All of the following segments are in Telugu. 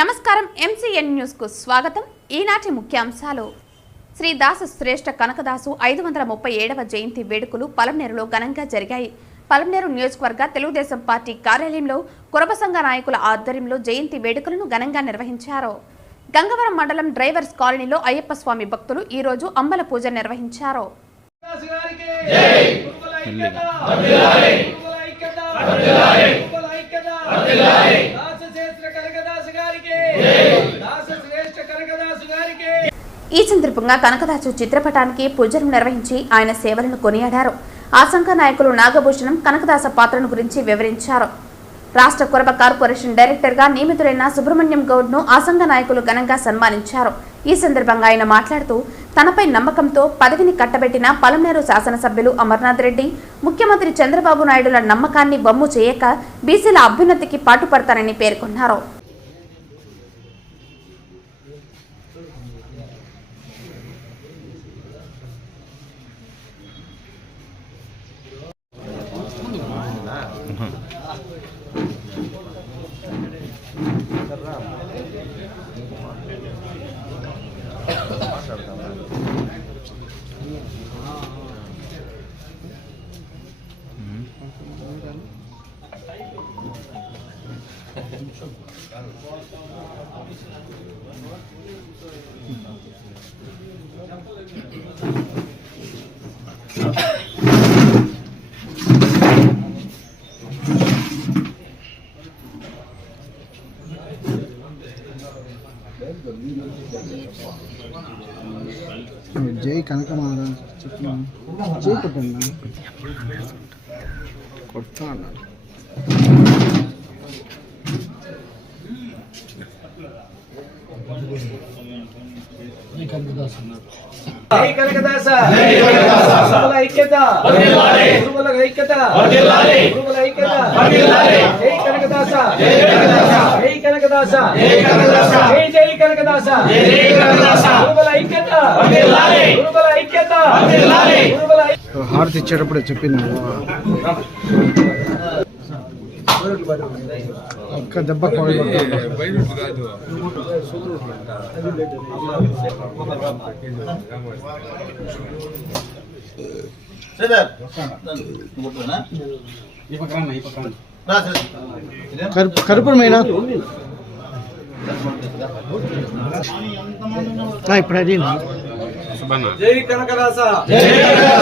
నమస్కారం ఎంసీఎన్ న్యూస్ కు స్వాగతం। ఈనాటి ముఖ్యాంశాలు। శ్రీ దాస శ్రేష్ఠ కనకదాసు 537వ జయంతి వేడుకలు పలమనేరులో ఘనంగా జరిగాయి। పలమనేరు నియోజకవర్గ తెలుగుదేశం పార్టీ కార్యాలయంలో కురబ సంఘ నాయకుల ఆధ్వర్యంలో జయంతి వేడుకలను ఘనంగా నిర్వహించారు। గంగవరం మండలం డ్రైవర్స్ కాలనీలో అయ్యప్ప స్వామి భక్తులు ఈ రోజు అంబల పూజ నిర్వహించారు। ఈ సందర్భంగా కనకదాసు చిత్రపటానికి పూజలు నిర్వహించి ఆయన సేవలను కొనియాడారు। ఆ సంఘ నాయకులు నాగభూషణం కనకదాస పాత్రను గురించి వివరించారు। రాష్ట్ర కురబ కార్పొరేషన్ డైరెక్టర్ గా నియమితులైన సుబ్రహ్మణ్యం గౌడ్ ను ఆ సంఘ నాయకులు ఘనంగా సన్మానించారు। ఈ సందర్భంగా ఆయన మాట్లాడుతూ తనపై నమ్మకంతో పదవిని కట్టబెట్టిన పలమనేరు శాసనసభ్యులు అమర్నాథ్ రెడ్డి, ముఖ్యమంత్రి చంద్రబాబు నాయుడుల నమ్మకాన్ని వమ్ము చేయక బీసీల అభ్యున్నతికి పాటుపడతారని పేర్కొన్నారు। जय कनक महाराज जय कोटना कोट्टा जय कनकदास जय कनकदास गुरुकुल ऐक्यता गुरुकुल ऐक्यता गुरुकुल ऐक्यता जय कनकदास जय कनकदास जय कनकदास गुरुकुल ऐक्यता गुरुकुल ऐक्यता हार्ट इచ్చేటప్పుడు చెప్పింది ఒక్క దెబ్బ కరుపురమైన ఇప్పుడు అది जय कनकदास जय कनकदास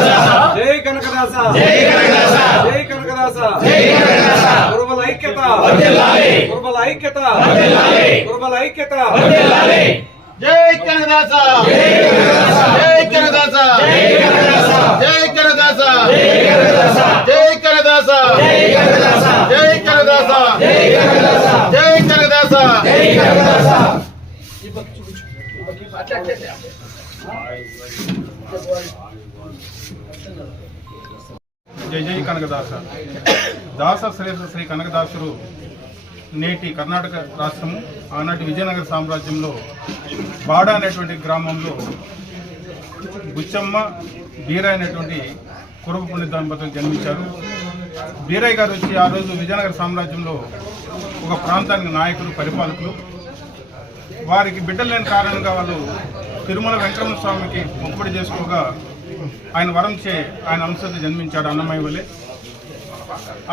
जय कनकदास जय कनकदास जय कनकदास जय कनकदास गुरुकुल ऐक्यता वर्धिल्लाలి गुरुकुल ऐक्यता वर्धिल्लाలి गुरुकुल ऐक्यता वर्धिल्लाలి जय कनकदास जय कनकदास जय कनकदास जय कनकदास जय कनकदास जय कनकदास जय कनकदास जय कनकदास जय कनकदास जय कनकदास जय कनकदास జై జై కనకదాస దాస శ్రేష్ఠ శ్రీ కనకదాసుడు నేటి కర్ణాటక రాష్ట్రము ఆనాటి విజయనగర సామ్రాజ్యంలో బాడ అనేటువంటి గ్రామంలో బుచ్చమ్మ బీరాయ్ అనేటువంటి కురబ పుణ్య దంపతులు జన్మించారు। బీరాయ్ గారు వచ్చి ఆ రోజు విజయనగర సామ్రాజ్యంలో ఒక ప్రాంతానికి నాయకులు, పరిపాలకులు. వారికి బిడ్డలు లేని కారణంగా వాళ్ళు తిరుమల వెంకటరమణ స్వామికి మొక్కుబడి చేసుకోగా ఆయన వరంచే ఆయన అంశతో జన్మించాడు అన్నమయ్య వలె।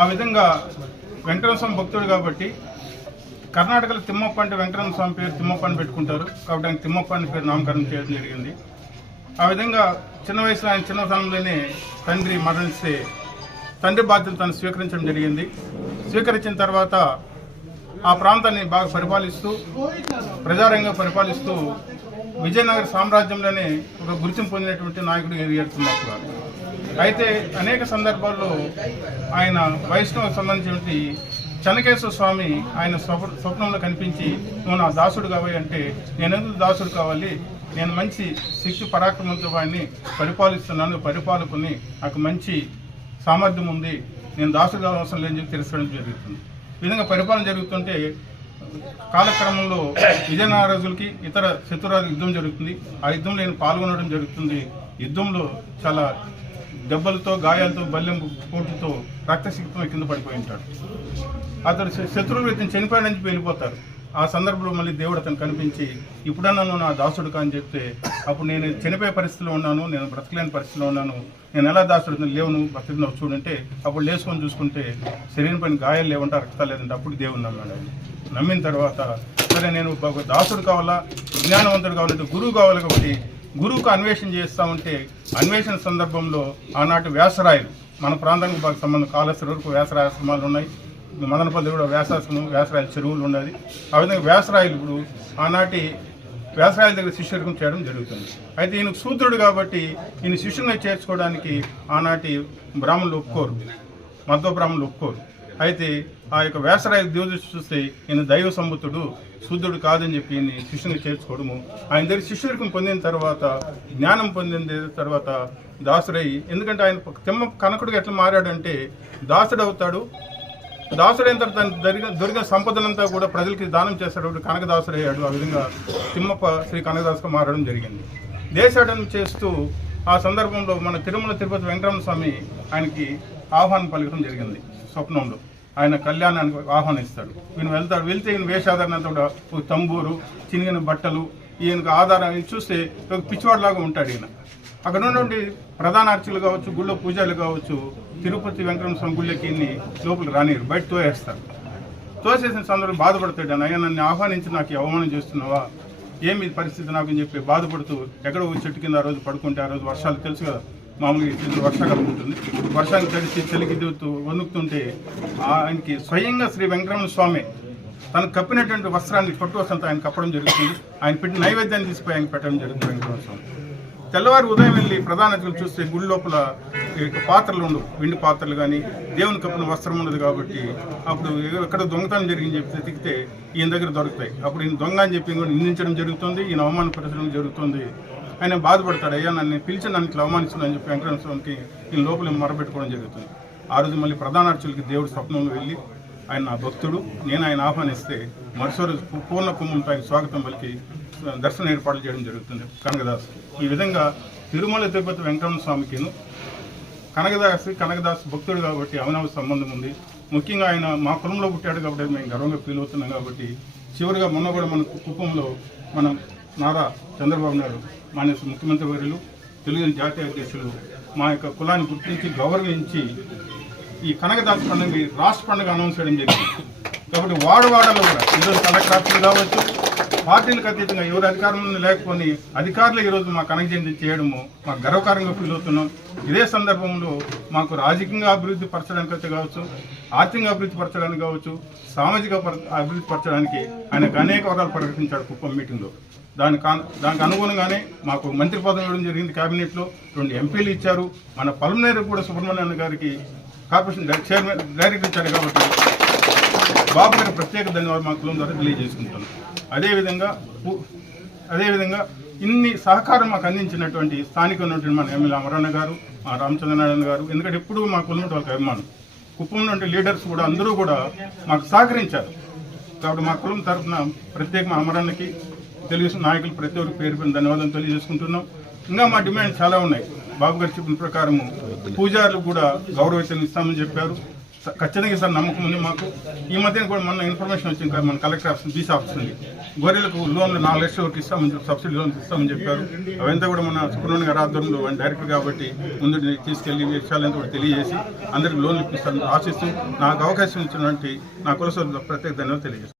ఆ విధంగా వెంకటరమణ స్వామి భక్తుడు కాబట్టి కర్ణాటకలో తిమ్మప్ప అంటే వెంకటరమణ స్వామి పేరు తిమ్మప్ప అని పెట్టుకుంటారు కాబట్టి ఆయన తిమ్మప్ప అని పేరు నామకరణం చేయడం జరిగింది। ఆ విధంగా చిన్న వయసులో ఆయన చిన్నతనంలోనే తండ్రి మరణిస్తే తండ్రి బాధ్యతలు తను స్వీకరించడం జరిగింది। స్వీకరించిన తర్వాత ఆ ప్రాంతాన్ని బాగా పరిపాలిస్తూ ప్రజారంగా పరిపాలిస్తూ విజయనగర సామ్రాజ్యంలోనే ఒక గుర్తింపు పొందినటువంటి నాయకుడు ఎదుగుతున్నప్పుడు అయితే అనేక సందర్భాల్లో ఆయన వైష్ణవుకు సంబంధించినటువంటి చెన్నకేశ్వర స్వామి ఆయన స్వప్నంలో కనిపించి నువ్వు నా దాసుడు కావాలి అంటే నేను ఎందుకు దాసుడు కావాలి, నేను మంచి శక్తి పరాక్రమంతో వాడిని పరిపాలిస్తున్నాను, పరిపాలకుని నాకు మంచి సామర్థ్యం ఉంది, నేను దాసుడు కావాల్సిన అవసరం లేని చెప్పి తిరస్కరించడం జరుగుతుంది। ఈ విధంగా పరిపాలన జరుగుతుంటే కాలక్రమంలో విజయనగరాజులకి ఇతర శత్రురాజుల యుద్ధం జరుగుతుంది। ఆ యుద్ధంలో నేను పాల్గొనడం జరుగుతుంది। యుద్ధంలో చాలా దెబ్బలతో, గాయాలతో, బల్లెం పోటుతో రక్తసిక్తం కింద పడిపోయి ఉంటాడు। అతడు శత్రువులు ఇతను చనిపోయాడని చెప్పి వెళ్ళిపోతారు। ఆ సందర్భంలో మళ్ళీ దేవుడు అతను కనిపించి ఇప్పుడన్నా నువ్వు నా దాసుడు కా అని చెప్తే అప్పుడు నేను చనిపోయే పరిస్థితిలో ఉన్నాను, నేను బ్రతకలేని పరిస్థితిలో ఉన్నాను, నేను ఎలా దాసుడు లేవు నువ్వు బ్రతికినావు చూడంటే అప్పుడు లేసుకొని చూసుకుంటే శరీరం పైన గాయాలు లేవంటే రక్తాలు లేదంటే అప్పుడు దేవుడు నమ్మాడు. నమ్మిన తర్వాత సరే నేను దాసుడు కావాలా, జ్ఞానవంతుడు కావాలంటే గురువు కావాలి కాబట్టి గురువుకు అన్వేషణ చేస్తూ ఉంటే అన్వేషణ సందర్భంలో ఆనాటి వ్యాసరాయలు మన ప్రాంతానికి బాగా సంబంధం కాళేశ్వరం వరకు వ్యాసరాయాశ్రమాలు ఉన్నాయి, మదనపల్లి కూడా వ్యాసాశ్రమం వ్యాసరాయల చెరువులు ఉన్నది. ఆ విధంగా వ్యాసరాయలు ఇప్పుడు ఆనాటి వ్యాసరాయల దగ్గర శిష్యరికం చేయడం జరుగుతుంది. అయితే ఈయన శూద్రుడు కాబట్టి ఈయన శిష్యుని చేర్చుకోవడానికి ఆనాటి బ్రాహ్మణులు ఒప్పుకోరు, మధ్వ బ్రాహ్మణులు ఒప్పుకోరు. అయితే ఆ యొక్క వ్యాసరాయల దేవుదృష్టి చూస్తే ఈయన దైవ సంబుతుడు శూద్రుడు కాదని చెప్పి ఈయన శిష్యుని చేర్చుకోవడము, ఆయన దగ్గర శిష్యరికం పొందిన తర్వాత జ్ఞానం పొందిన తర్వాత దాసుడయ్యి, ఎందుకంటే ఆయన తిమ్మ కనకుడిగా ఎట్లా మారాడంటే దాసుడు అవుతాడు, దాసుడైన తర్వాత దొరికిన సంపదనంతా కూడా ప్రజలకి దానం చేస్తాడు, కనకదాసుడు అయ్యాడు. ఆ విధంగా తిమ్మప్ప శ్రీ కనకదాసుగా మారడం జరిగింది. దేశాటన చేస్తూ ఆ సందర్భంలో మన తిరుమల తిరుపతి వెంకటరమణ స్వామి ఆయనకి ఆహ్వానం పలకడం జరిగింది. స్వప్నంలో ఆయన కళ్యాణానికి ఆహ్వానిస్తాడు. ఈయన వెళ్తే ఈయన వేషాధారణ అంతా కూడా ఒక తంబూరు, చినిగిన బట్టలు, ఈయనకు ఆధారం చూస్తే ఒక పిచ్చివాడిలాగా ఉంటాడు ఈయన. అక్కడ నుండి ప్రధాన అర్చకులు కావచ్చు, గుళ్ళో పూజలు కావచ్చు, తిరుపతి వెంకటరమణ స్వామి గుళ్ళకి లోపల రానిరు, బయట తోయేస్తారు. తోసేసిన సందర్భంలో బాధపడతాడు. అయ్యా నన్ను ఆహ్వానించి నాకు అవమానం చేస్తున్నావా, ఏమి పరిస్థితి నాకు అని చెప్పి బాధపడుతూ ఎక్కడో చెట్టు కింద ఆ రోజు పడుకుంటే, ఆ రోజు వర్షాలు తెలుసు కదా, మామూలుగా వర్షాకాలం ఉంటుంది, వర్షానికి తడిచి చలికి దిగుతూ వణుకుతుంటే ఆయనకి స్వయంగా శ్రీ వెంకటరమణ స్వామి తను కప్పినటువంటి వస్త్రాన్ని పట్టు వస్త్రంతో ఆయన కప్పడం జరుగుతుంది. ఆయన పెట్టిన నైవేద్యాన్ని తీసుకుపోయి ఆయన పెట్టడం జరుగుతుంది వెంకటరమణ స్వామి. తెల్లవారు ఉదయం వెళ్ళి ప్రధాన అతిథులు చూస్తే గుడి లోపల పాత్రలు ఉండవు, వెండి పాత్రలు కానీ దేవుని కప్పిన వస్త్రం ఉండదు. కాబట్టి అప్పుడు ఎక్కడ దొంగతనం జరిగింది చెప్పి వెతికితే ఈయన దగ్గర దొరుకుతాయి. అప్పుడు ఈయన దొంగ అని చెప్పి నిందించడం జరుగుతుంది, ఈయన అవమానపరచడం జరుగుతుంది. ఆయన బాధపడతాడు, అయ్యా నన్ను పిలిచి నన్ను ఇట్లా అవమానిస్తుందని చెప్పి వెంకటరమణ స్వామికి ఈయన లోపల మొరబెట్టుకోవడం జరుగుతుంది. ఆ రోజు మళ్ళీ ప్రధాన అర్చకులకి దేవుడు స్వప్నంలో వెళ్ళి ఆయన నా భక్తుడు, నేను ఆయన ఆహ్వానిస్తే మరుసటి రోజు పూర్ణ కుంభంతో ఆయన స్వాగతం పలికి దర్శన ఏర్పాట్లు చేయడం జరుగుతుంది కనకదాసు. ఈ విధంగా తిరుమల తిరుపతి వెంకటరమణ స్వామికిను కనకదాసు భక్తుడు కాబట్టి అవినావ సంబంధం ఉంది. ముఖ్యంగా ఆయన మా కులంలో పుట్టాడు కాబట్టి మేము గర్వంగా ఫీల్ అవుతున్నాం. కాబట్టి చివరిగా మొన్న కూడా మన కుప్పంలో మన నారా చంద్రబాబు నాయుడు మాన్య ముఖ్యమంత్రి వర్యులు, తెలుగుదేశం జాతీయ అధ్యక్షులు మా యొక్క కులాన్ని గుర్తించి గౌరవించి ఈ కనకదాసు పండుగ రాష్ట్ర పండుగ అనౌన్స్ చేయడం జరిగింది. కాబట్టి వాడవాడలో కూడా ఈరోజు కలెక్టర్ ఆఫీసులు కావచ్చు, పార్టీలకు అతీతంగా ఎవరు అధికారంలో లేకపోని అధికారులు ఈరోజు మా కనక జయంతి చేయడము మాకు గర్వకారంగా ఫీల్ అవుతున్నాం. ఇదే సందర్భంలో మాకు రాజకీయంగా అభివృద్ధి పరచడానికి కావచ్చు, ఆర్థికంగా అభివృద్ధి పరచడానికి కావచ్చు, సామాజిక అభివృద్ధి పరచడానికి ఆయనకు అనేక వరాలు ప్రకటించాడు కుప్పం మీటింగ్లో. దానికి అనుగుణంగానే మాకు మంత్రి పదవి ఇవ్వడం జరిగింది. క్యాబినెట్లో 2 ఎంపీలు ఇచ్చారు. మన పల్మనేరు కూడా సుబ్రహ్మణ్యం గారికి కార్పొరేషన్ చైర్మన్ డైరెక్టర్ ఇచ్చారు. కాబట్టి బాబు గారికి ప్రత్యేక ధన్యవాదాలు మా కులం ద్వారా తెలియజేసుకుంటాను. అదేవిధంగా ఇన్ని సహకారం మాకు అందించినటువంటి స్థానిక ఉన్నటువంటి మన ఎమ్మెల్యే అమరన్న గారు, మా రామచంద్రనారాయణ గారు, ఎందుకంటే ఎప్పుడూ మా కులం వాళ్ళకి అభిమానం. కుప్పం నుండి లీడర్స్ కూడా అందరూ కూడా మాకు సహకరించారు. కాబట్టి మా కులం తరఫున ప్రత్యేక మా అమరన్నకి, తెలుగుదేశం నాయకులు ప్రతి ఒక్కరికి పేరు పైన ధన్యవాదాలు తెలియజేసుకుంటున్నాం. ఇంకా మా డిమాండ్ చాలా ఉన్నాయి. బాబు గారు చెప్పిన ప్రకారము పూజారులు కూడా గౌరవవేతనం ఇస్తామని చెప్పారు. ఖచ్చితంగా సార్ నమ్మకం ఉంది మాకు. ఈ మధ్యన కూడా మన ఇన్ఫర్మేషన్ వచ్చింది కదా, మన కలెక్టర్ ఆఫీస్ బీసీ ఆఫీస్ నుండి గొర్రెలకు లోన్లు 4 లక్షల వరకు ఇస్తామని చెప్పి సబ్సిడీ లోన్స్ ఇస్తామని చెప్పారు. అవంతా కూడా మన సుబ్రహ్మణ్యం గారి ఆధ్వర్యంలో ఆయన డైరెక్టర్ కాబట్టి ముందు తీసుకెళ్లి విషయాలంతా కూడా తెలియజేసి అందరికి లోన్లు ఇప్పిస్తారని ఆశిస్తూ నాకు అవకాశం ఇచ్చినటువంటి నా కుల సోదరులకు ప్రత్యేక ధన్యవాదాలు తెలియజేస్తాను.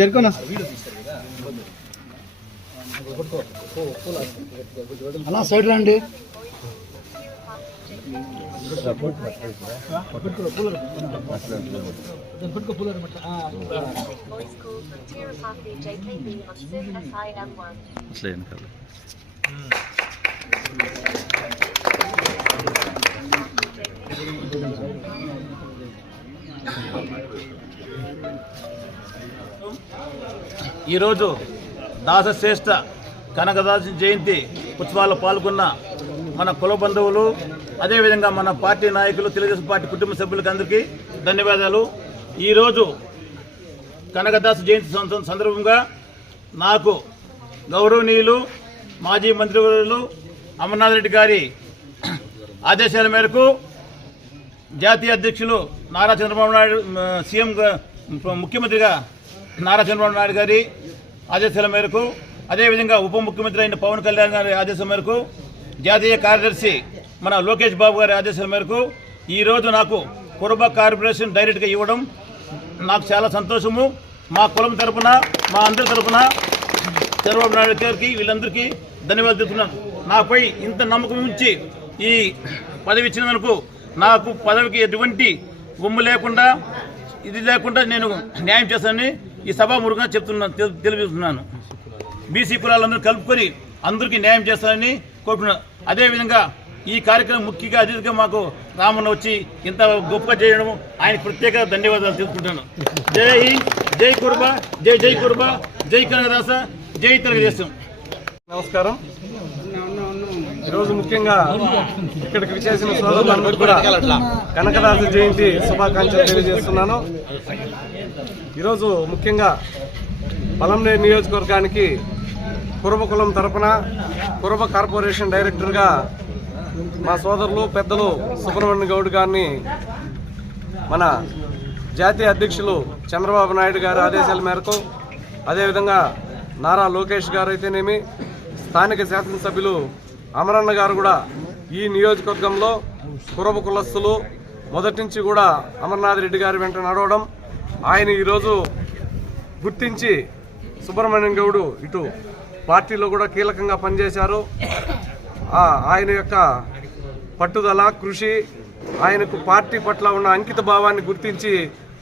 జరుకున్నా అలా సైడ్ రండి. ఈరోజు దాసశ్రేష్ఠ కనకదాసు జయంతి ఉత్సవాల్లో పాల్గొన్న మన కుల బంధువులు, అదేవిధంగా మన పార్టీ నాయకులు, తెలుగుదేశం పార్టీ కుటుంబ సభ్యులకి అందరికీ ధన్యవాదాలు. ఈరోజు కనకదాసు జయంతి సందర్భంగా నాకు గౌరవనీయులు మాజీ మంత్రివర్యులు అమర్నాథ్ రెడ్డి గారి ఆదేశాల మేరకు జాతీయ అధ్యక్షులు నారా చంద్రబాబు నాయుడు సీఎం ముఖ్యమంత్రిగా నారా చంద్రబాబు నాయుడు గారి ఆదేశాల మేరకు, అదేవిధంగా ఉప ముఖ్యమంత్రి అయిన పవన్ కళ్యాణ్ గారి ఆదేశాల మేరకు, జాతీయ కార్యదర్శి మన లోకేష్ బాబు గారి ఆదేశాల మేరకు ఈరోజు నాకు కురబ కార్పొరేషన్ డైరెక్ట్గా ఇవ్వడం నాకు చాలా సంతోషము. మా కులం తరపున, మా అందరి తరపున చంద్రబాబు నాయుడు గారికి వీళ్ళందరికీ ధన్యవాదాలు తెలుపుతున్నాను. నాపై ఇంత నమ్మకం ఉంచి ఈ పదవి ఇచ్చినందుకు, నాకు పదవికి ఎటువంటి గుమ్ము లేకుండా ఇది లేకుండా నేను న్యాయం చేస్తానని ఈ సభాముఖంగా తెలియజేస్తున్నాను. బీసీ కులాలందరూ కలుపుకొని అందరికీ న్యాయం చేస్తానని కోరుకున్నాను. అదేవిధంగా ఈ కార్యక్రమం ముఖ్యంగా అతిథిగా మాకు రామన్న వచ్చి ఇంత గొప్పగా చేయడం ఆయనకు ప్రత్యేక ధన్యవాదాలు తెలుసుకుంటాను. జై హింద్, జై కుర్బ, జై జై కుర్బ, జై కనకదాస, జై తెలుగుదేశం. నమస్కారం. ఈరోజు ముఖ్యంగా ఇక్కడికి విచ్చేసిన సోదరులందరూ కూడా కనకదాస జయంతి శుభాకాంక్షలు తెలియజేస్తున్నాను. ఈరోజు ముఖ్యంగా పలంనేరు నియోజకవర్గానికి కురబ కులం తరపున కురబ కార్పొరేషన్ డైరెక్టర్గా మా సోదరులు పెద్దలు సుబ్రహ్మణ్య గౌడ్ గారిని మన జాతీయ అధ్యక్షులు చంద్రబాబు నాయుడు గారి ఆదేశాల మేరకు, అదేవిధంగా నారా లోకేష్ గారు అయితేనేమి, స్థానిక శాసనసభ్యులు అమరన్న గారు కూడా ఈ నియోజకవర్గంలో కురబ కులస్తులు మొదటి నుంచి కూడా అమర్నాథ్ రెడ్డి గారి వెంట నడవడం, ఆయన ఈరోజు గుర్తించి సుబ్రహ్మణ్యం గౌడ్ ఇటు పార్టీలో కూడా కీలకంగా పనిచేశారు. ఆయన యొక్క పట్టుదల, కృషి, ఆయనకు పార్టీ పట్ల ఉన్న అంకిత భావాన్ని గుర్తించి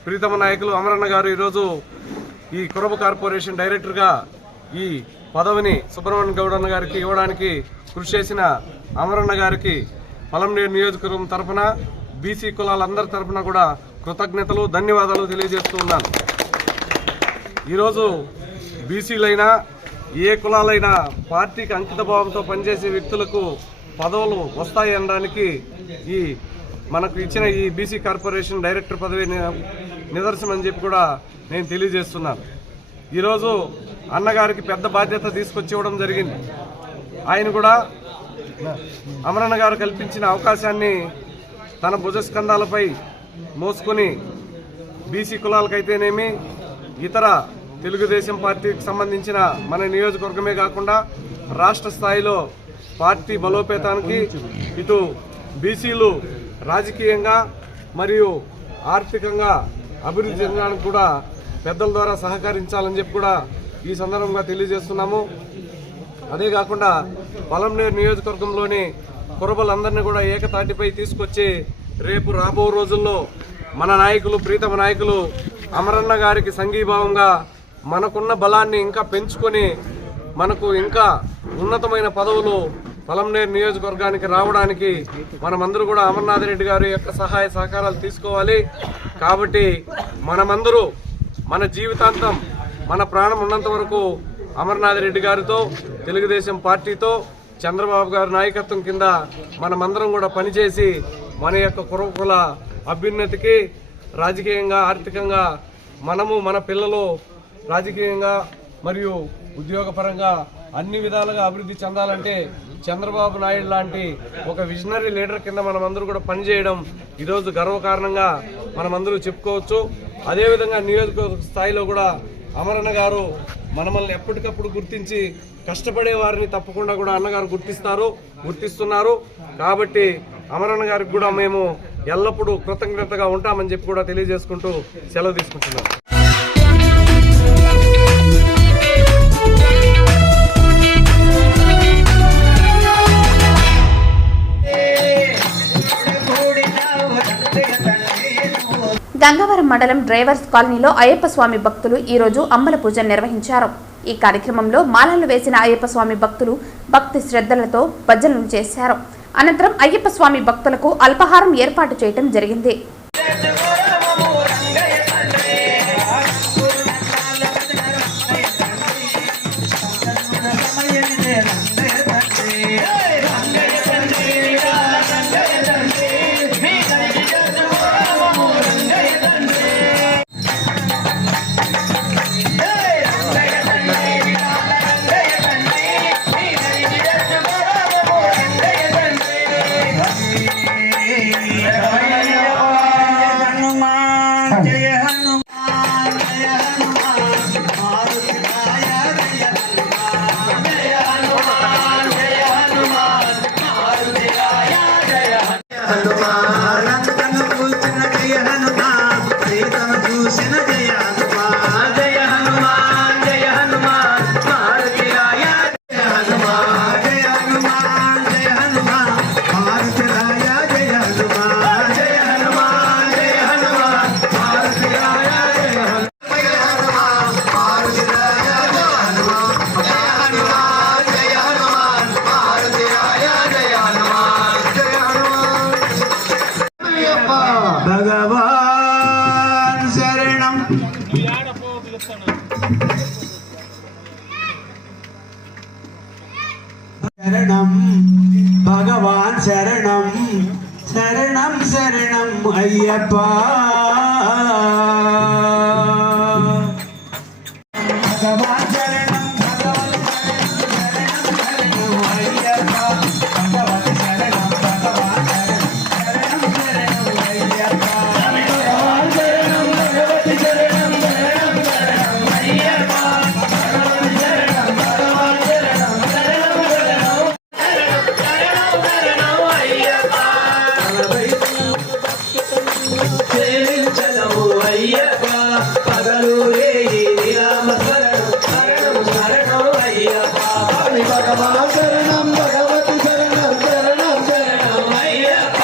ప్రీతమ నాయకులు అమరన్న గారు ఈరోజు ఈ కురబ కార్పొరేషన్ డైరెక్టర్గా ఈ పదవిని సుబ్రహ్మణ్యం గౌడ్ అన్న గారికి ఇవ్వడానికి కృషి చేసిన అమరన్న గారికి పలంనేరు నియోజకవర్గం తరఫున, బీసీ కులాలందరి తరఫున కూడా కృతజ్ఞతలు, ధన్యవాదాలు తెలియజేస్తూ ఉన్నాను. ఈరోజు బీసీలైనా ఏ కులాలైనా పార్టీకి అంకిత భావంతో పనిచేసే వ్యక్తులకు పదవులు వస్తాయి అనడానికి ఈ మనకు ఇచ్చిన ఈ బీసీ కార్పొరేషన్ డైరెక్టర్ పదవి నిదర్శనం అని చెప్పి కూడా నేను తెలియజేస్తున్నాను. ఈరోజు అన్నగారికి పెద్ద బాధ్యత తీసుకొచ్చి ఇవ్వడం జరిగింది. ఆయన కూడా అమరన్న గారు కల్పించిన అవకాశాన్ని తన భుజస్కంధాలపై మోసుకొని బీసీ కులాలకైతేనేమి, ఇతర తెలుగుదేశం పార్టీకి సంబంధించిన మన నియోజకవర్గమే కాకుండా రాష్ట్ర స్థాయిలో పార్టీ బలోపేతానికి, ఇటు బీసీలు రాజకీయంగా మరియు ఆర్థికంగా అభివృద్ధి చెందడానికి కూడా పెద్దల ద్వారా సహకరించాలని చెప్పి కూడా ఈ సందర్భంగా తెలియజేస్తున్నాము. అదే కాకుండా పలంనేరు నియోజకవర్గంలోని కురబలందరినీ కూడా ఏకతాటిపై తీసుకొచ్చి రేపు రాబో రోజుల్లో మన నాయకులు, ప్రీతమ నాయకులు అమరన్న గారికి సంఘీభావంగా మనకున్న బలాన్ని ఇంకా పెంచుకొని మనకు ఇంకా ఉన్నతమైన పదవులు పలంనేరు నియోజకవర్గానికి రావడానికి మనమందరూ కూడా అమర్నాథ్ రెడ్డి గారి యొక్క సహాయ సహకారాలు తీసుకోవాలి. కాబట్టి మనమందరూ మన జీవితాంతం, మన ప్రాణం ఉన్నంత వరకు అమర్నాథ్ రెడ్డి గారితో, తెలుగుదేశం పార్టీతో, చంద్రబాబు గారి నాయకత్వం కింద మనమందరం కూడా పనిచేసి మన యొక్క కుల అభ్యున్నతికి, రాజకీయంగా, ఆర్థికంగా మనము, మన పిల్లలు రాజకీయంగా మరియు ఉద్యోగపరంగా అన్ని విధాలుగా అభివృద్ధి చెందాలంటే చంద్రబాబు నాయుడు లాంటి ఒక విజనరీ లీడర్ కింద మనమందరూ కూడా పనిచేయడం ఈరోజు గర్వకారణంగా మనమందరూ చెప్పుకోవచ్చు. అదేవిధంగా నియోజకవర్గ స్థాయిలో కూడా అమరన్న గారు మనల్ని ఎప్పటికప్పుడు గుర్తించి కష్టపడే వారిని తప్పకుండా కూడా అన్నగారు గుర్తిస్తున్నారు. కాబట్టి అమరన్న గారికి కూడా మేము ఎల్లప్పుడూ కృతజ్ఞతగా ఉంటామని చెప్పి కూడా తెలియజేసుకుంటూ సెలవు తీసుకుంటున్నాం. గంగవరం మండలం డ్రైవర్స్ కాలనీలో అయ్యప్ప స్వామి భక్తులు ఈరోజు అమ్మల పూజ నిర్వహించారు. ఈ కార్యక్రమంలో మాలలు వేసిన అయ్యప్ప స్వామి భక్తులు భక్తి శ్రద్ధలతో భజనలు చేశారు. అనంతరం అయ్యప్ప స్వామి భక్తులకు అల్పాహారం ఏర్పాటు చేయడం జరిగింది. శరణం శరణం శరణం అయ్యప్ప భగవాన్ శరణం భగవన్ శరణం శరణం అయ్యప్ప భగవన్ శరణం భగవాన్ శరణం శరణం అయ్యప్ప భగవాన్ శరణం భగవతి శరణం శరణం శరణం అయ్యప్ప భగవన్ శరణం భగవాన్ శరణం శరణం శరణం శరణం అయ్యప్ప చెల్లించదము అయ్యప్ప పగలు రేయి నిరామ శరణం శరణం అయ్యప్ప భగవాన్ శరణం భగవతి శరణం శరణం శరణం అయ్యప్ప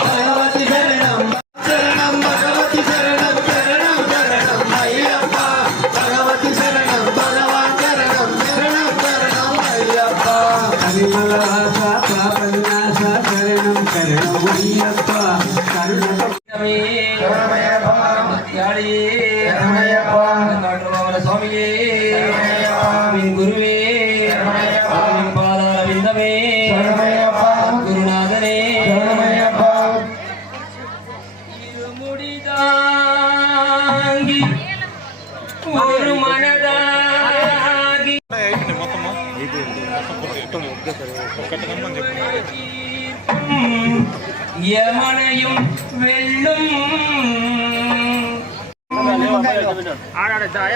భగవతి శరణం శరణం భగవతి శరణం శరణం శరణం అయ్యప్ప భగవతి శరణం భగవాన్ శరణం శరణం శరణం అయ్యప్ప హరిమలవాస పాపనాశ శరణం శరణం అయ్యప్ప కరుణ స్వామియే గురువే పాదాల విందమే గురునాథనే ముడిదాంగి ஒரு மனதாகி யமனையும் வெல்லும்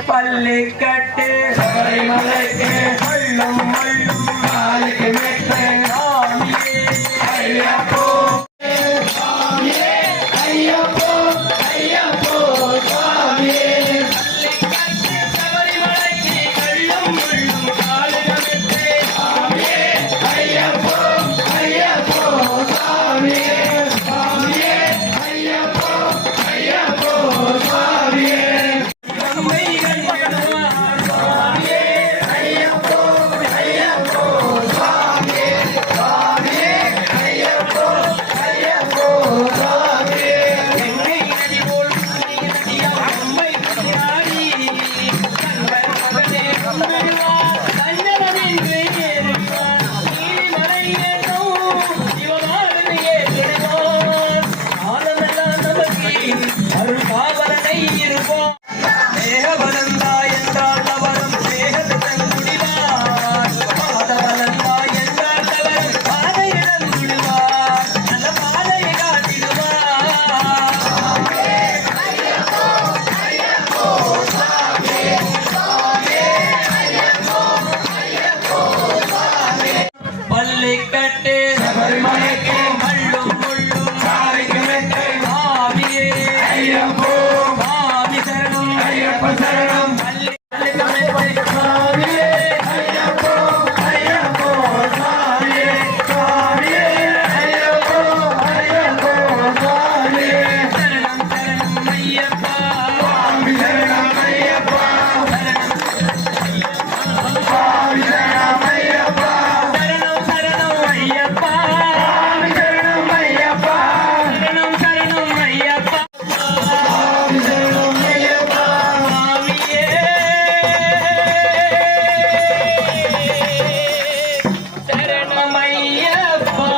பள்ளிக்கட்டு சபரிமலைக்கு மல்லும் மல்லும் நாளைக்கு மெத்தை ஐயப்போ சாமியே ஐயப்போ ஐயப்போ சாமியே பள்ளிக்கட்டு சபரிமலைக்கு மல்லும் மல்லும் நாளைக்கு மெத்தை சாமியே ஐயப்போ ஐயப்போ சாமியே சாமியே ஐயப்போ ஐயப்போ சாமியே அருள் காவலனை இருப்போம் தேகபலந்தா என்றால் தவறும் தேகத்து தங்குடிவார் பாதபலந்தா என்றால் தவறும் பாதையிடம் விடுவார் நல்ல பாதையை காட்டிடுவார் பள்ளிக்கட்டு சபரிமலைக்கு மல்லும் முள்ளும் சாமிக்கு மெத்தை சாமியே ஐயப்போ சாமி சரணம் ஐயப்ப சரணம் பள்ளிக்கு மெத்தை சாமியே ஐயப்போ ஐயப்போ சாமியே சாமியே ஐயப்போ ஐயப்போ சாமியே சரணம் சரணம் ஐயப்பா சாமி சரணம் ஐயப்பா சாமி சரணம் ஐயப்பா சரணம் சரணம் ஐயப்பா சாமி சரணம் ஐயப்பா சரணம் சரணம் ஐயப்பா சாமி சரணம் ஐயப்பா சாமியே சரணம் ஐயப்பா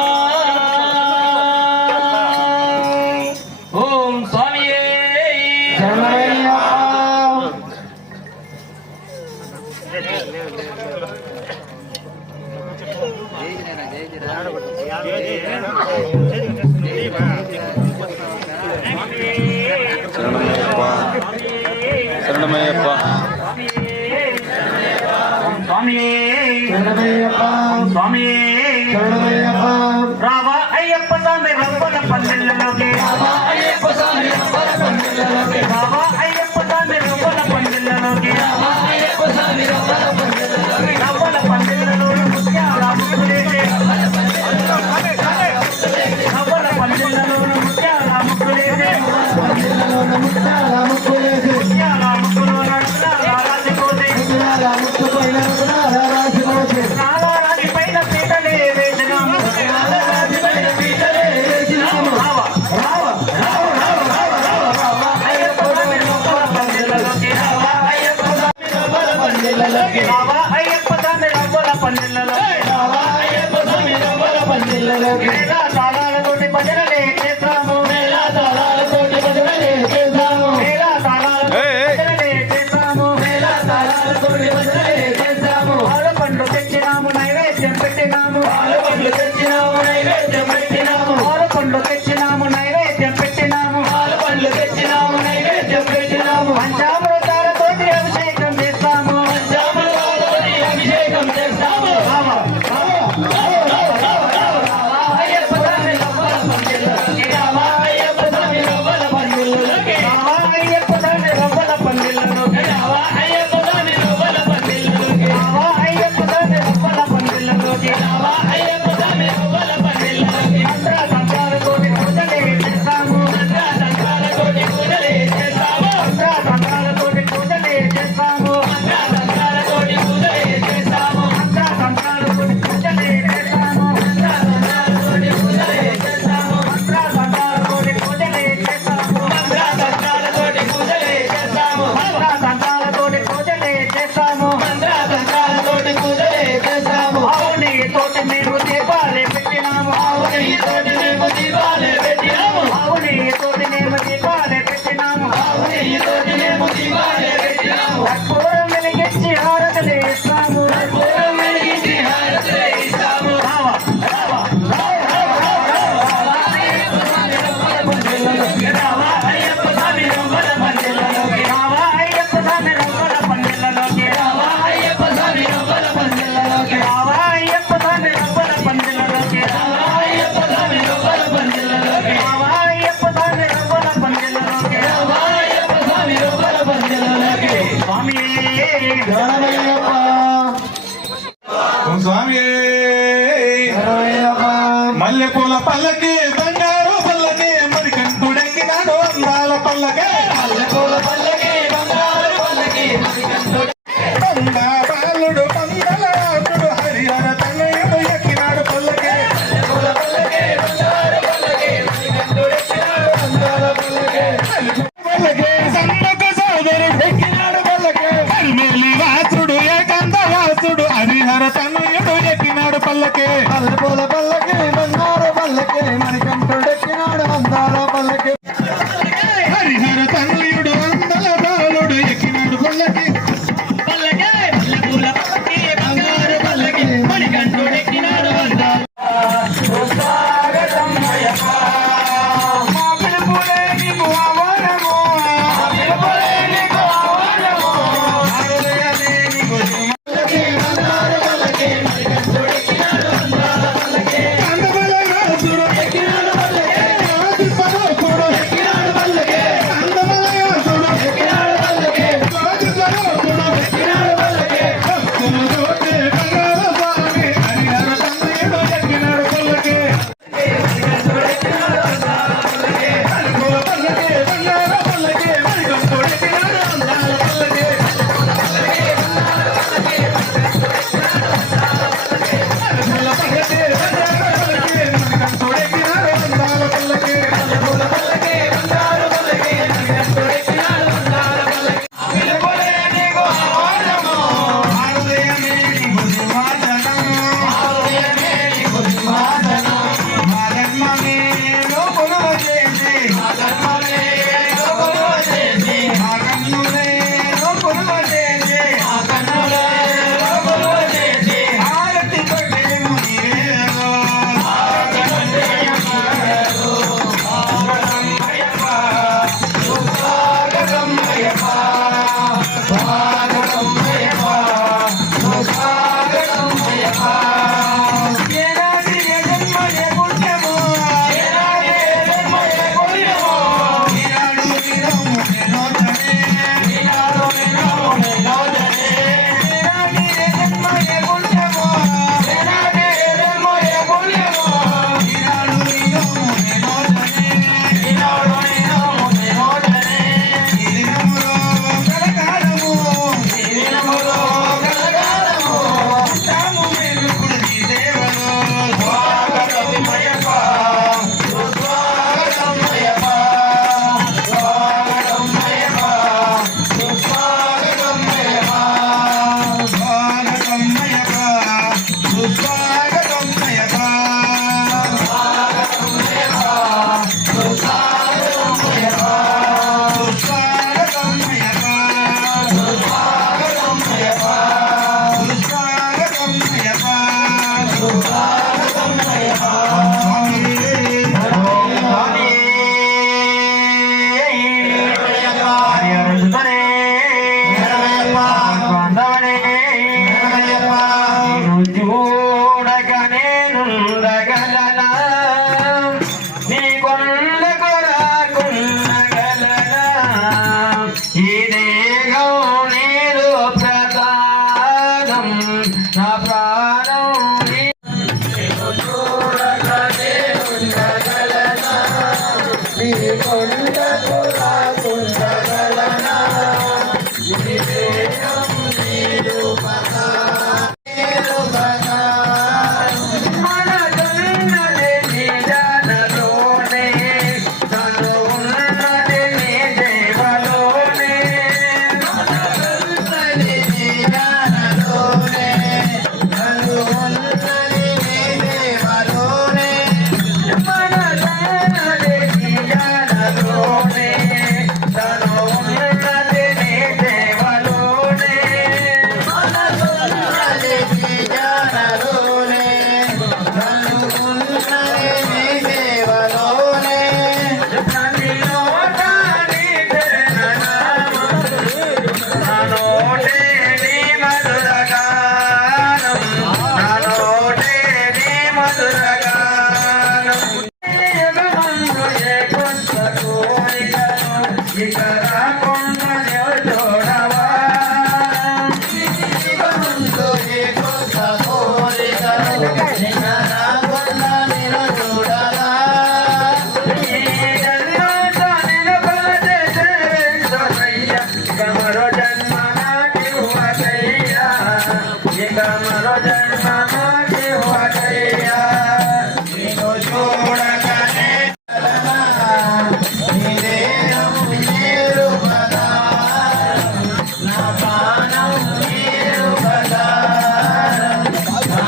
ஓம் சுவாமியே சரணம் శరణమయ్యప్ప சுவாமியே சரணமையப்பா சுவாமியே சரணமையப்பா ராவா ஐயப்ப சாமி ரப்பன பந்தில்லலோகே ராவா ஐயப்ப சாமி ரப்பன பந்தில்லலோகே ராவா ஐயப்ப சாமி ரப்பன பந்தில்லலோகே ராவா ஐயப்ப சாமி ரப்பன பந்தில்லலோகே ரப்பன பந்தில்லலோகே முத்யால முக்குலேசே ரப்பன பந்தில்லலோகே முத்யால முக்குலேசே பந்தில்லலோகே முத்யால முக்குலேசே முத்யால ముక్కు పైన పీటలే వేసినాము అయ్యప్ప స్వామి రవ్వల పందిళ్ళలో నైవేద్యం పెట్టినాము పాల పండ్లు తెచ్చినాము నైవేద్యం పెట్టినాము పాల పండ్లు తెచ్చినాము నైవేద్యం పెట్టినాము పాల పండ్లు తెచ్చినాము నైవేద్యం పెట్టినాము పంచామృతాలతోటి అభిషేకం చేస్తాము పంచామృతాలతోటి అభిషేకం చేస్తాము అయ్యప్ప స్వామి రవ్వల పందిళ్ళలోకి రావా అయ్యప్ప స్వామి రవ్వల పందిళ్ళలోకి రావా అయ్యప్ప స్వామి రవ్వల పందిళ్ళలోకి రావా అయ్యప్ప స్వామి రవ్వల పందిళ్ళలోకి రావా అయ్యప్ప స్వామి రవ్వల పందిళ్ళలోకి రావా అయ్యప్ప స్వామి రవ్వల పందిళ్ళలోకి మంత్ర సంతాలతోటి పూజలే చేస్తాము మంత్ర సంతాలతోటి పూజలే చేస్తాము మంత్ర సంతాలతోటి పూజలే చేస్తాము మంత్ర సంతాలతోటి పూజలే చేస్తాము మంత్ర సంతాలతోటి పూజలే చేస్తాము మంత్ర సంతాలతోటి పూజలే చేస్తాము మంత్ర సంతాలతోటి పూజలే చేస్తాము మంత్ర సంతాలతోటి పూజలే చేస్తాము మంత్ర సంతాలతోటి పూజలే చేస్తాము మంత్ర సంతాలతోటి పూజలే చేస్తాము అవుని తోటి మేము దీపాలే పెట్టినాము అవుని తోటి మేము దీపాలే పెట్టినాము అవుని తోటి మేము దీపాలే పెట్టినాము అవుని తోటి మేము దీపాలే పెట్టినాము కర్పూరం వెలిగించి హారతులు ఇస్తాము కర్పూరం వెలిగించి హారతులు ఇస్తాము రావా రావా రావా అయ్యప్ప స్వామి రవ్వల పందిళ్ళలోకి రావా అయ్యప్ప స్వామి రవ్వల పందిళ్ళలోకి రావా అయ్యప్ప స్వామి రవ్వల పందిళ్ళలోకి రావా అయ్యప్ప స్వామి రవ్వల పందిళ్ళలోకి రావా అయ్యప్ప స్వామి రవ్వల పందిళ్ళలోకి రావా అయ్యప్ప స్వామి రవ్వల పందిళ్ళలోకి రావా అయ్యప్ప స్వామి రవ్వల పందిళ్ళలోకి స్వామి శరణమయ్యప్ప స్వామి మల్లెపూల పల్లకి బంగారు పల్లకి మరి కంటుడెక్కినాడు అందాల పల్లకే మల్లెపూల పల్లకి బంగారు పల్లకి బాలుడు పందలాడు హరిహర తనయుడు ఎక్కినాడు పల్లకే మల్లెపూల పల్లకి బంగారు పల్లకి కంటుడెక్కినాడు అందాల పల్లకి పల్లకే సమ్మక సోదరుడు ఎక్కినాడు పల్లకే హరిమేలి వాసుడు ఏకాంత వాసుడు హరిహర తనయుడు ఎక్కినాడు పల్లకే మల్లెపూల పల్లకి బంగారు పల్లకి మణికంఠుడెక్కినాడు అందాల పల్లకి హరిహర తనయుడు అందల బాలుడు ఎక్కినాడు పల్లకే పల్లకి మల్లెపూల పల్లకి బంగారు పల్లకి మణికంఠుడెక్కినాడు అందాల స్వాగతం అయ్యప్ప మా పిలుపులే నీకు ఆహ్వానము మా పిలుపులే నీకు ఆహ్వానము హృదయమే నీకు పల్లకి బంగారు పల్లకి మణికంఠుడెక్కినాడు అందాల పల్లకి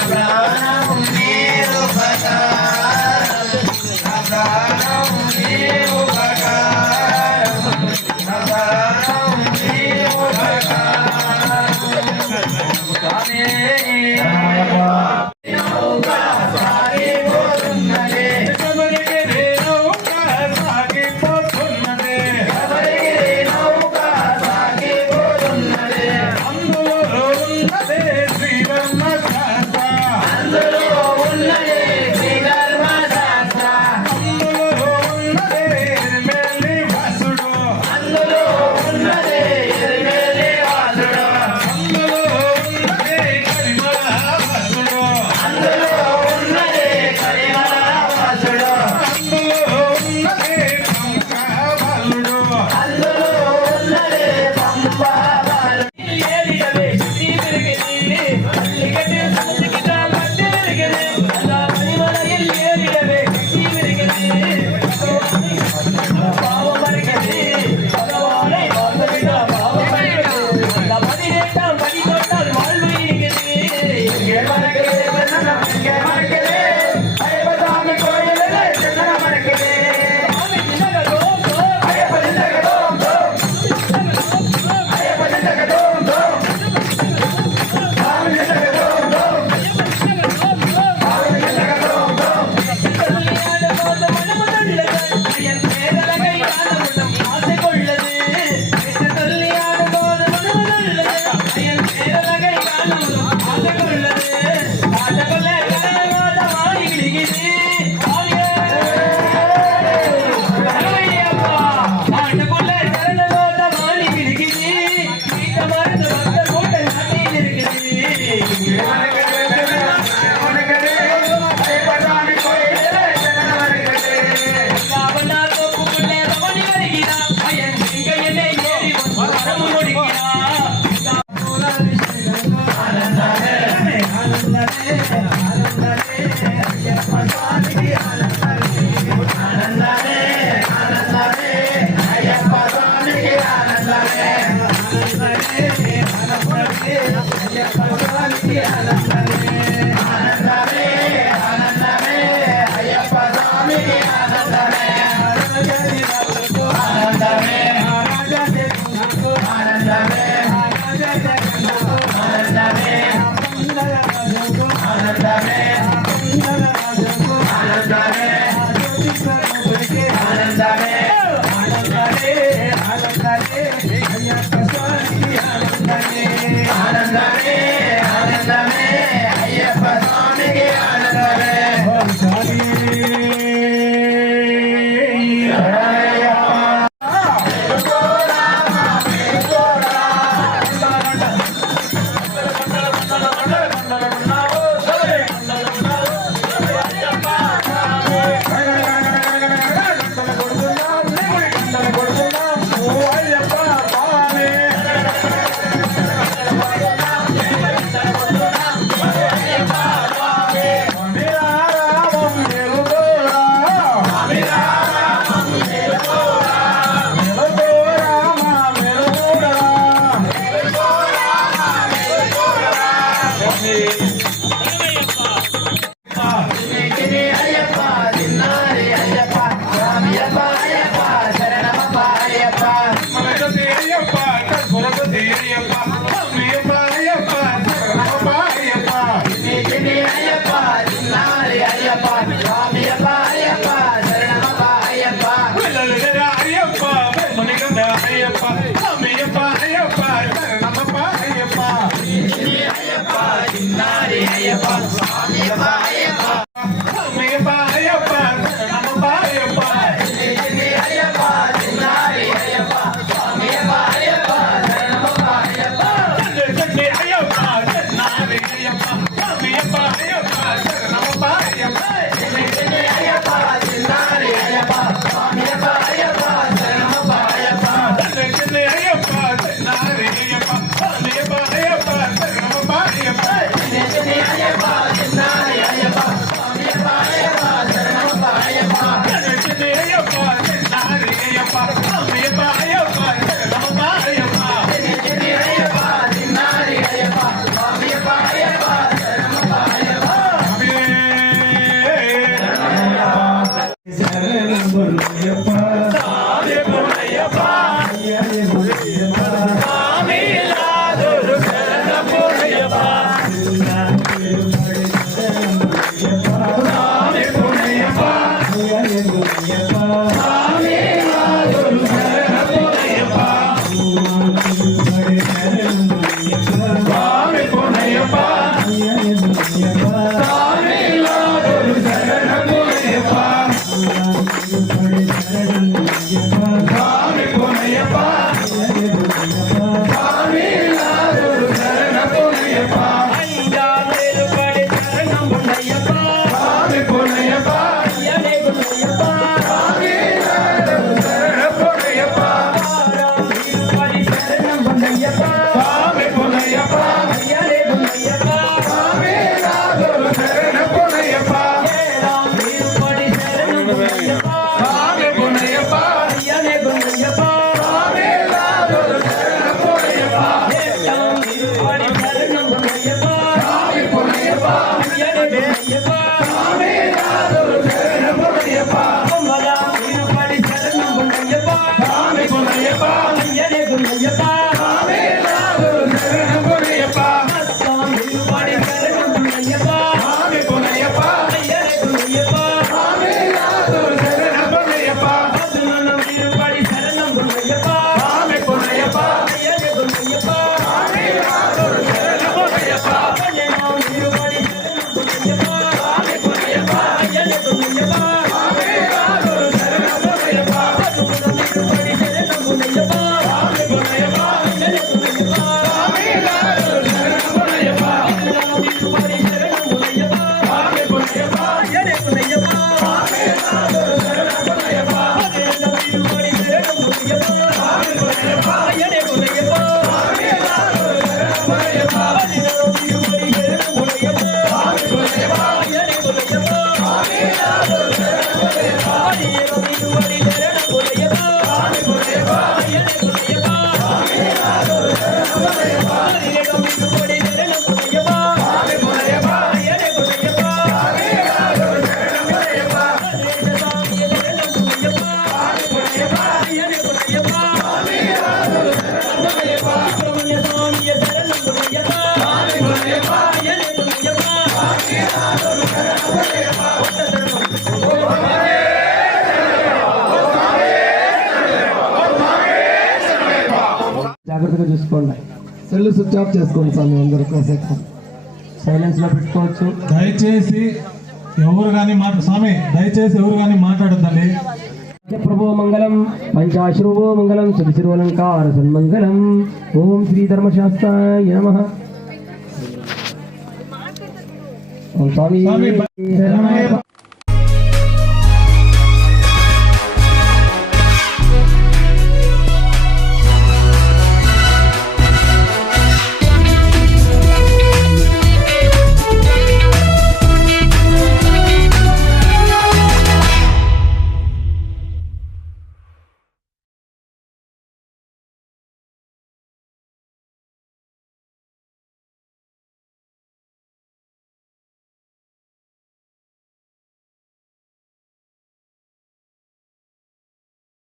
ప్రాణం శరణం పొన్నయ్యప్ప స్వామి పొన్నయ్యప్ప అయ్యనే పొన్నయ్యప్ప స్వామిలాదురు శరణం పొన్నయ్యప్ప స్వామి పొన్నయ్యప్ప అయ్యనే పొన్నయ్యప్ప స్వామిలాదురు శరణం పొన్నయ్యప్ప స్వామి పొన్నయ్యప్ప అయ్యనే పొన్నయ్యప్ప స్వామిలాదురు శరణం పొన్నయ్యప్ప స్వామి పొన్నయ్యప్ప స్వామిలాదురు శరణం పొన్నయ్యప్ప అంజాలేలు పడి శరణం పొన్నయ్యప్ప స్వామి పొన్నయ్యప్ప అయ్యనే పొన్నయ్యప్ప స్వామిలాదురు శరణం పొన్నయ్యప్ప ఆరాధీలు పడి శరణం పొన్నయ్యప్ప స్వామి పొన్నయ్యప్ప అయ్యనే పొన్నయ్యప్ప స్వామిలాదురు శరణం పొన్నయ్యప్ప ఏరాధీలు పడి శరణం పొన్నయ్యప్ప స్వామి పొన్నయ్యప్ప అయ్యనే పొన్నయ్యప్ప స్వామిలాదురు శరణం పొన్నయ్యప్ప ఏరాధీలు పడి శరణం పొన్నయ్యప్ప స్వామి పొన్నయ్యప్ప అయ్యనే పొన్నయ్యప్ప స్వామిలాదురు శరణం పొన్నయ్యప్ప కొమ్మలాధీలు పడి శరణం పొన్నయ్యప్ప స్వామి పొన్నయ్యప్ప అయ్యనే పొన్నయ్యప్ప స్వామిలాదురు శరణం పొన్నయ్యప్ప అస్సామీలు పడి శరణం పొన్నయ్యప్ప స్వామి పొన్నయ్యప్ప అయ్యనే పొన్నయ్యప్ప స్వామిలాదురు శరణం పొన్నయ్యప్ప అదుననమీలు పడి శరణం పొన్నయ్యప్ప స్వామి పొన్నయ్యప్ప అయ్యనే పొన్నయ్యప్ప స్వామిలాదురు శరణం పొన్నయ్యప్ప పల్లెనామీలు పడి శరణం పొన్నయ్యప్ప స్వామి పొన్నయ్యప్ప అయ్యనే పొన్నయ్యప్ప స్వామిలాదురు శరణం పొన్నయ్యప్ప అదుననమీలు పడి శరణం పొన్నయ్యప్ప స్వామి పొన్నయ్యప్ప అయ్యనే పొన్నయ్యప్ప స్వామిలాదురు శరణం పొన్నయ్యప్ప అదుననమీలు పడి శరణం పొన్నయ్యప్ప స్వామి పొన్నయ్యప్ప అయ్యనే పొన్నయ్యప్ప స్వామిలాదురు శరణం పొన్నయ్యప్ప అదుననమీలు పడి శరణం పొన్నయ్యప్ప స్వామి పొన్నయ్యప్ప అయ్యనే పొన్నయ్యప్ప స్వామిలాదురు శరణం పొన్నయ్యప్ప అదుననమీలు పడి శరణం పొన్నయ్యప్ప స్వామి పొన్నయ్యప్ప అయ్యనే పొన్నయ్యప్ప స్వామిలాదురు శరణం పొన్నయ్యప్ప అదుననమీలు పడి శరణం పొన్నయ్యప్ప స్వామి పొన్నయ్యప్ప అయ్యనే పొన్నయ్యప్ప స్వామిలాదురు శరణం పొన్నయ్యప్ప అదుననమీలు పడి శరణం పొన్నయ్యప్ప స్వామి పొన్నయ్యప్ప అయ్యనే పొన్నయ్యప్ప స్వామిలాదురు శరణం పొన్నయ్యప్ప అదుననమీలు శరణం పొన్నయ్యప్ప స్వామి పొన్నయ్యప్ప అయ్యనే పొన్నయ్యప్ప స్వామిలాదురు శరణం పొన్నయ్యప్ప సుబ్రహ్మణ్య స్వామి శరణం పొన్నయ్యప్ప స్వామి పొన్నయ్యప్ప అయ్యనే పొన్నయ్యప్ప స్వామిలాదురు శరణం పొన్నయ్యప్ప జాగ్రత్తగా చూసుకోండి. సెల్ స్విచ్ ఆఫ్ చేసుకోండి స్వామి అందరూ కాసేపు సైలెన్స్ లో పెట్టుకోవచ్చు. దయచేసి ఎవరు కానీ మాట్లాడొద్దండి. ప్రభో మంగళం పంచాశ్రువో మంగళం శిశిరోలంకార సన్మంగళం. ఓం శ్రీ ధర్మశాస్త్రాయ నమః. ఓం స్వామి స్వామి శరణమయ్యప్ప.